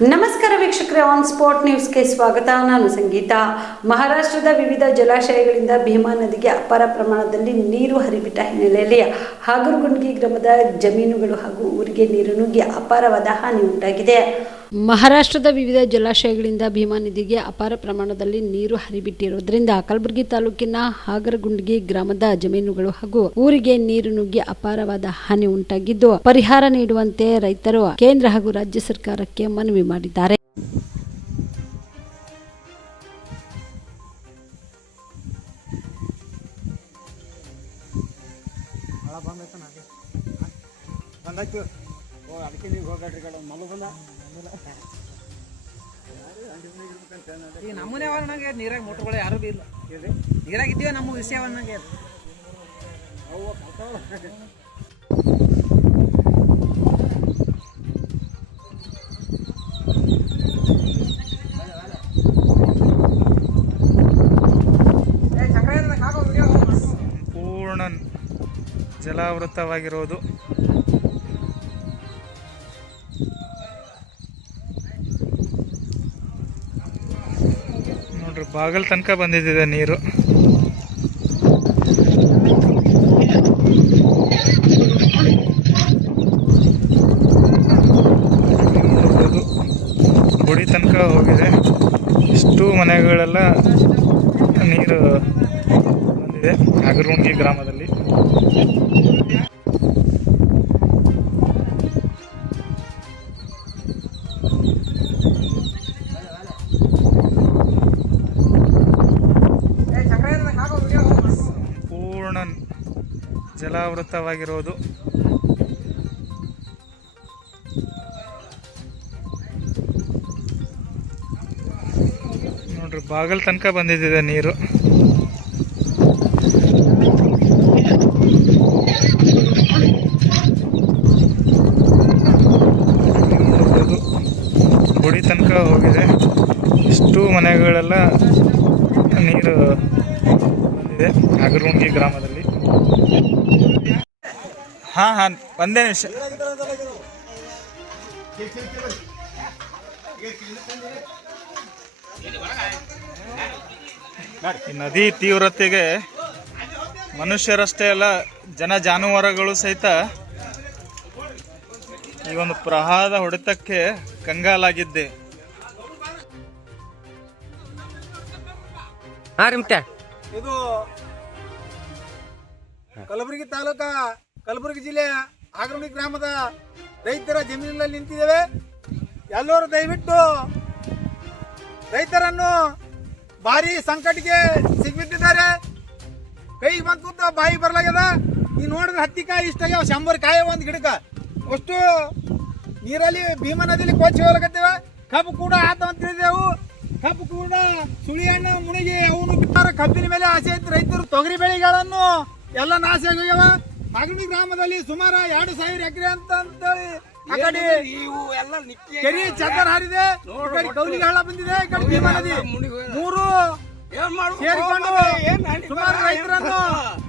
ನಮಸ್ಕಾರ ವೀಕ್ಷಕರೇ on spot ನ್ಯೂಸ್ಗೆ ಸ್ವಾಗತ. ನಾನು ಸಂಗೀತ. ಮಹಾರಾಷ್ಟ್ರದ ವಿವಿಧ ಜಲಾಶಯಗಳಿಂದ ಭೀಮಾ ನದಿಗೆ ಅಪಾರ ಪ್ರಮಾಣದಲ್ಲಿ ನೀರು ಹರಿಬಿಟ್ಟ ಹಿನ್ನೆಲೆಯಲ್ಲಿ ಹಾಗರಗುಂಡ್ಗಿ ಗ್ರಾಮದ ಜಮೀನುಗಳು ಹಾಗೂ ಊರಿಗೆ ನೀರು ನುಗ್ಗಿ ಅಪಾರವಾದ ಹಾನಿ ಉಂಟಾಗಿದೆ. ಮಹಾರಾಷ್ಟ್ರದ ವಿವಿಧ ಜಲಾಶಯಗಳಿಂದ ಭೀಮಾ ನದಿಗೆ ಅಪಾರ ಪ್ರಮಾಣದಲ್ಲಿ ನೀರು ಹರಿಬಿಟ್ಟಿರುವುದರಿಂದ ಕಲಬುರಗಿ ತಾಲೂಕಿನ ಹಾಗರಗುಂಡ್ಗಿ ಗ್ರಾಮದ ಜಮೀನುಗಳು ಹಾಗೂ ಊರಿಗೆ ನೀರು ನುಗ್ಗಿ ಅಪಾರವಾದ ಹಾನಿ ಉಂಟಾಗಿದ್ದು, ಪರಿಹಾರ ನೀಡುವಂತೆ ರೈತರು ಕೇಂದ್ರ ಹಾಗೂ ರಾಜ್ಯ ಸರ್ಕಾರಕ್ಕೆ ಮನವಿ ಮಾಡಿದ್ದಾರೆ. ಅದಕ್ಕೆ ಬಂದ. ಈಗ ನಮ್ಮನೆ ಅವನಂಗೆ ನೀರಾಗ ಮೋಟ್ರ್ಗಳು ಯಾರು ಬಿ ಇಲ್ಲ ನೀರಾಗ ಇದ್ದೀವಿ ನಮ್ಮ ವಿಷಯ ಅವನಂಗೆ ಅವು ಬರ್ತಾವ ಪೂರ್ಣ ಜಲಾವೃತವಾಗಿರೋದು. ನೋಡ್ರಿ ಬಾಗಲ್ ತನಕ ಬಂದಿದ್ದಿದೆ ನೀರು. ಗುಡಿ ತನಕ ಹೋಗಿದೆ. ಇಷ್ಟು ಮನೆಗಳೆಲ್ಲ ನೀರು ಬಂದಿದೆ. ನಾಗರಗುಂಡಿ ಗ್ರಾಮದಲ್ಲಿ. ಜಲಾವೃತವಾಗಿರೋದು. ನೋಡ್ರಿ, ಬಾಗಲ್ ತನಕ ಬಂದಿದ್ದಿದೆ ನೀರು. ಗುಡಿ ತನಕ ಹೋಗಿದೆ. ಇಷ್ಟು ಮನೆಗಳೆಲ್ಲ ನೀರು ಬಂದಿದೆ. ಅಗರುಂಗಿ ಗ್ರಾಮದಲ್ಲಿ. ಹಾಂ ಹಾಂ ಒಂದೇ ನಿಮಿಷ ಈ ನದಿ ತೀವ್ರತೆಗೆ ಮನುಷ್ಯರಷ್ಟೇ ಅಲ್ಲ ಜನ ಜಾನುವಾರುಗಳು ಸಹಿತ ಈ ಒಂದು ಪ್ರಹಾದ ಹೊಡೆತಕ್ಕೆ ಕಂಗಾಲಾಗಿದ್ದೆ. ಇದು ಕಲಬುರಗಿ ತಾಲೂಕ, ಕಲಬುರಗಿ ಜಿಲ್ಲೆ ಆಗ್ರೋಣಿ ಗ್ರಾಮದ ರೈತರ ಜಮೀನಿನಲ್ಲಿ ನಿಂತಿದ್ದೇವೆ. ಎಲ್ಲರೂ ದಯವಿಟ್ಟು ರೈತರನ್ನು ಭಾರಿ ಸಂಕಟಕ್ಕೆ ಸಿಗ್ಬಿಟ್ಟಿದ್ದಾರೆ ಕೈಗೆ ಬಂತು ಬಾಯಿ ಬರ್ಲಾಗ್ಯದ. ನೀ ನೋಡಿದ್ರೆ ಹತ್ತಿ ಕಾಯಿ ಇಷ್ಟ ಆಗ್ಯಾವ, ಶಂಬರ್ ಕಾಯಿ ಒಂದು ಗಿಡಕ್ಕೆ. ಅಷ್ಟು ನೀರಲ್ಲಿ ಭೀಮಾ ನದಿಲಿ ಕೊಚ್ಚಿ ಹೋಗ್ತೇವೆ ಕಬ್ಬು ಕೂಡ ಆತ ಅಂತ ಹೇಳಿದೆವು ಕಬ್ಬು ಕೂಡ ಸುಳಿ ಹಣ್ಣು, ಮುಣಿಗೆ ಅವನು ಕಬ್ಬಿನ ಮೇಲೆ ಆಸೆ ಐತಿ ರೈತರು ತೊಗರಿ ಬೆಳೆಗಳನ್ನು ಎಲ್ಲ ನಾಶ ಆಗೋಗ್ಯವ? ಮಗಣಿ ಗ್ರಾಮದಲ್ಲಿ ಸುಮಾರು ಎರಡು ಸಾವಿರ ಎಕರೆ ಅಂತ ಅಂತೇಳಿ ಆ ಕಡೆ ಕೆರಿ ಚದರ್ ಹಾರಿದೆ ಈ ಕಡೆ ಕೌಲಿಗೆ ಹಳ್ಳ ಬಂದಿದೆ ಈ ಕಡೆ ಭೀಮಾ ನದಿ. ಮೂರು ಸೇರಿಕೊಂಡು ಸುಮಾರು ರೈತರನ್ನು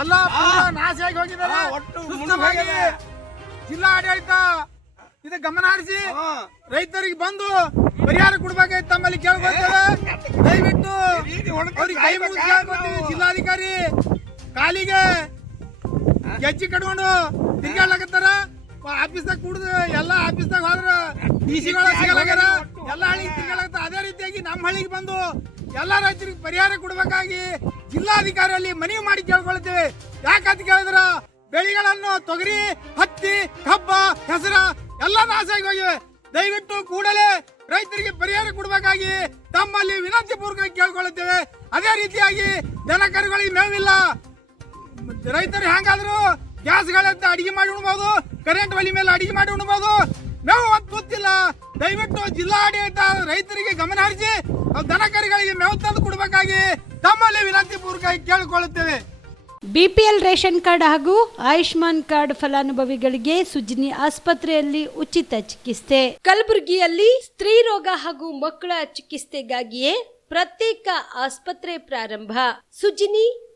ಎಲ್ಲ ನಾಶ ಆಗಿ ಹೋಗಿದ್ದಾರೆ. ಸುಸ್ತವಾಗಿ ಜಿಲ್ಲಾ ಆಡಳಿತ ಇದು ಗಮನ ಹರಿಸಿ ರೈತರಿಗೆ ಬಂದು ಪರಿಹಾರ ಕೊಡ್ಬೇಕಾಯ್ತು ತಮ್ಮಲ್ಲಿ ಕೇಳ್ಕೊಳ್ತೇವೆ. ದಯವಿಟ್ಟು ಅವ್ರಿಗೆ ಕೈ ಮುಗಿದು ಕೇಳ್ಕೊತೀವಿ ಜಿಲ್ಲಾಧಿಕಾರಿ ಕಾಲಿಗೆ ಗೆಜ್ಜಿ ಕಟ್ಕೊಂಡು ತಿರ್ಗಾಡ್ಲಾಕತ್ತಾರ? ಆಫೀಸ್ದಾಗ ಕುಡ್ದು ಎಲ್ಲ ಆಫೀಸ್ದಾಗ ಹೋದ್ರ. ಡಿ ಸಿಗಳ ಸಿಗಲಾಗ್ಯಾರ? ಎಲ್ಲ ಹಳ್ಳಿಗೆ ತಿರ್ಗಾಡ್ಲಾಗತ್ತ ಅದೇ ರೀತಿಯಾಗಿ ನಮ್ಮ ಹಳ್ಳಿಗೆ ಬಂದು ಎಲ್ಲ ರೈತರಿಗೆ ಪರಿಹಾರ ಕೊಡ್ಬೇಕಾಗಿ ಜಿಲ್ಲಾಧಿಕಾರಿಯಲ್ಲಿ ಮನವಿ ಮಾಡಿ ಕೇಳ್ಕೊಳ್ತೇವೆ. ಯಾಕಂತ ಕೇಳಿದ್ರ ಬೆಳೆಗಳನ್ನು ತೊಗರಿ ಹತ್ತಿ ಕಬ್ಬ ಹೆಸರ ಎಲ್ಲ ನಾಶ ಆಗಿ ಹೋಗಿವೆ. ದಯವಿಟ್ಟು ಕೂಡಲೇ ರೈತರಿಗೆ ಪರಿಹಾರ ಕೊಡಬೇಕಾಗಿ ತಮ್ಮಲ್ಲಿ ವಿನಂತಿ ಪೂರ್ವಕ ಕೇಳ್ಕೊಳ್ಳುತ್ತೇವೆ ಅದೇ ರೀತಿಯಾಗಿ ದನಕರುಗಳಿಗೆ ಮೇವಿಲ್ಲ. ರೈತರು ಹೆಂಗಾದ್ರು ಗ್ಯಾಸ್ಗಳಂತ ಅಡಿಗೆ ಮಾಡಿ ಉಣ್ಬೋದು ಕರೆಂಟ್ ಒಲಿ ಮೇಲೆ ಅಡಿಗೆ ಮಾಡಿ ಉಣ್ಬೋದು. ಮೇವು ಅಂತ ಗೊತ್ತಿಲ್ಲ. ದಯವಿಟ್ಟು ಜಿಲ್ಲಾ ಆಡಳಿತ ರೈತರಿಗೆ ಗಮನ ಹರಿಸಿ ದನಕರಿಗಳಿಗೆ ದನ ಕರುಗಳಿಗೆ ಮೇವು ತಂದು ಕೊಡಬೇಕಾಗಿ ತಮ್ಮಲ್ಲಿ ವಿನಂತಿ ಪೂರ್ವಕ ಕೇಳಿಕೊಳ್ಳುತ್ತೇವೆ. ಬಿಪಿಎಲ್ ರೇಷನ್ ಕಾರ್ಡ್ ಹಾಗೂ ಆಯುಷ್ಮಾನ್ ಕಾರ್ಡ್ ಫಲಾನುಭವಿಗಳಿಗೆ ಸುಜಿನಿ ಆಸ್ಪತ್ರೆಯಲ್ಲಿ ಉಚಿತ ಚಿಕಿತ್ಸೆ. ಕಲಬುರಗಿಯಲ್ಲಿ ಸ್ತ್ರೀ ರೋಗ ಹಾಗೂ ಮಕ್ಕಳ ಚಿಕಿತ್ಸೆಗಾಗಿಯೇ ಪ್ರತ್ಯೇಕ ಆಸ್ಪತ್ರೆ ಪ್ರಾರಂಭ. ಸುಜಿನಿ